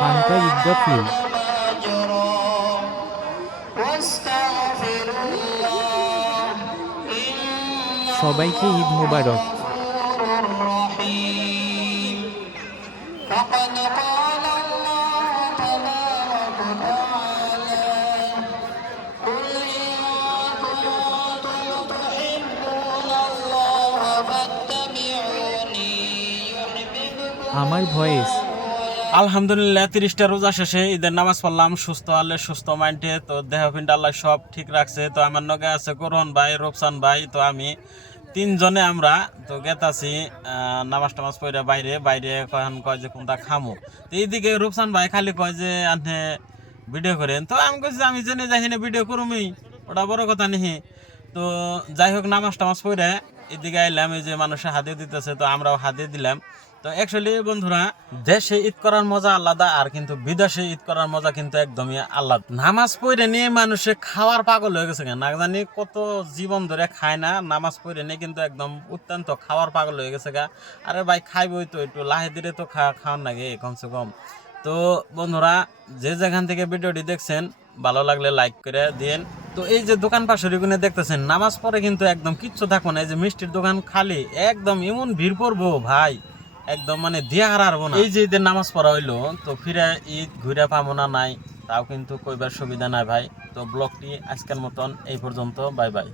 খানকা ঈদগাহ ফিল্ড। সবাইকে ঈদ মোবারক। আমার ভয়েস। আলহামদুলিল্লাহ 30টা রোজা শেষে ঈদের নামাজ পড়লাম সুস্থ আল্লাহ সুস্থ মাইন্ডে। তো দেহ পিন্ড আল্লাহ সব ঠিক রাখছে। তো আমার নগে আছে করুন ভাই, রূপসান ভাই। তো আমি তিনজনে আমরা তো গেতাছি নামাজ টামাজ পড়ে বাইরে বাইরে কখন কয় যে কোনটা খামো। তো এইদিকে রূপসান ভাই খালি কয় যে আনে ভিডিও করেন। তো আমি কইছি আমি জেনে যাই ভিডিও করুমি, ওটা বড় কথা নিহি। তো যাই হোক নামাজ টামাজ পড়ে এদিকে আইলাম, এই যে মানুষে হাতে দিতেছে তো আমরাও হাতে দিলাম। তো অ্যাকচুয়ালি বন্ধুরা, দেশে ঈদ করার মজা আলাদা, আর কিন্তু বিদেশে ঈদ করার মজা কিন্তু একদমই আলাদা। নামাজ পড়ে নিয়ে মানুষে খাওয়ার পাগল হয়ে গেছে, না জানি কত জীবন ধরে খায় না, নামাজ পড়ে নিয়ে কিন্তু একদম অত্যন্ত খাওয়ার পাগল হয়ে গেছে গা। আরে ভাই খাইবই তো, একটু লাহে ধীরে তো খাওয়ার নাগে কমসে কম। তো বন্ধুরা, যে যেখান থেকে ভিডিওটি দেখছেন ভালো লাগলে লাইক করে দিন। তো এই যে দোকান পাশের গুনে দেখতেছেন, নামাজ পড়ে কিন্তু একদম কিচ্ছু থাকবো না। এই যে মিষ্টির দোকান খালি, একদম এমন ভিড় পড়বো ভাই, একদম মানে দিয়া হারাবো না। এই যে ঈদের নামাজ পড়া হইলো, তো ফিরে ঈদ ঘুরে পাবো না নাই, তাও কিন্তু কইবার সুবিধা নাই ভাই। তো ব্লগটি আজকের মতন এই পর্যন্ত, বাই বাই।